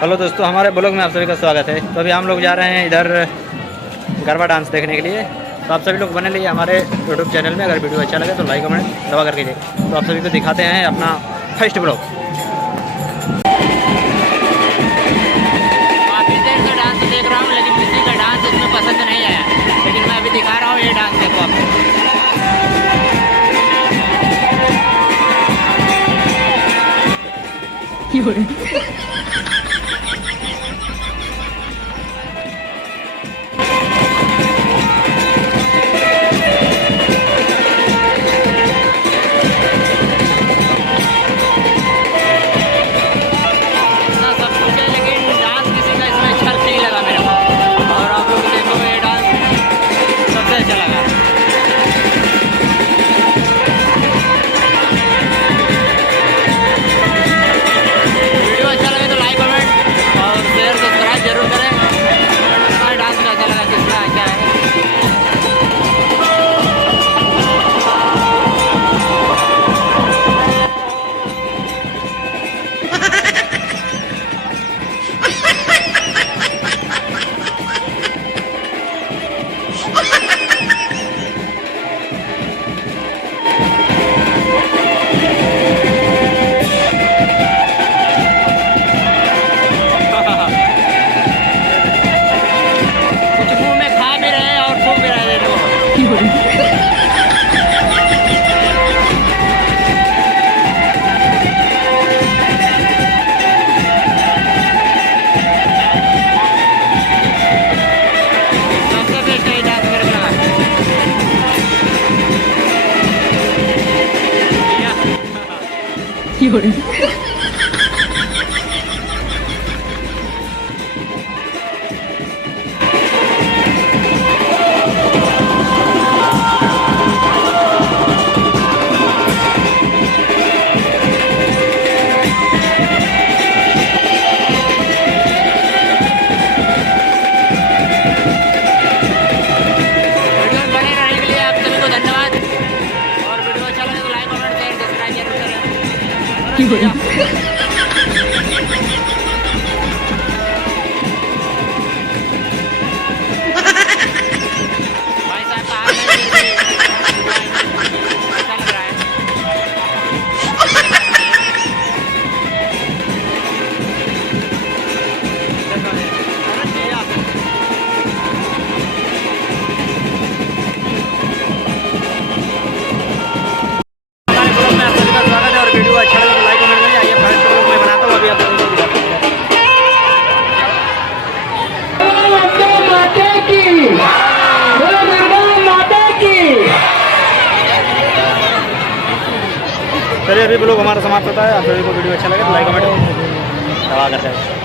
Hello दोस्तों, हमारे blog में आप सभी का स्वागत है। तो अभी हम लोग जा रहे हैं इधर गरबा डांस देखने के लिए। तो आप सभी लोग बने लिए हमारे यूट्यूब चैनल में। अगर वीडियो अच्छा लगे तो लाइक कमेंट दबा करके कीजिए। तो आप सभी को दिखाते हैं अपना फर्स्ट ब्लॉग। काफ़ी देर से डांस देख रहा हूँ, लेकिन किसी का डांस इसमें पसंद नहीं आया। लेकिन मैं अभी दिखा रहा हूँ, ये डांस देखो आप। इतना सब कुछ है, लेकिन डांस किसी का इसमें अच्छा नहीं लगा मेरे को। और आप लोग देखो, ये डांस सबसे अच्छा लगा। वीडियो अच्छा लगे तो लाइक कमेंट और शेयर सब्सक्राइब जरूर करें। हमारे डांस में अच्छा लगा, किसका क्या है। कुछ मुंह में खा भी रहे हैं और थूक भी रहे हैं, देखो। सबसे बेस्ट ये डांस मेरे को लगा। वीडियो में बने रहने के लिए आप सभी को धन्यवाद। और वीडियो अच्छा लगे तो लाइक कमेंट शेयर सब्सक्राइब जरूर करें। भाई साहब का हाथ में अच्छा लग रहा है। हमारे ब्लॉग में आप सभी का स्वागत है। और वीडियो अच्छा लगे तो लाइक कमेंट करिए। आइए फर्स्ट ब्लॉग मैं बनाता हूँ, अभी आप सभी को दिखाते हैं। चलिए, अभी ब्लॉग हमारा समाप्त होता है। आप सभी को वीडियो अच्छा लगे तो लाइक कमेंट दबा करते हैं।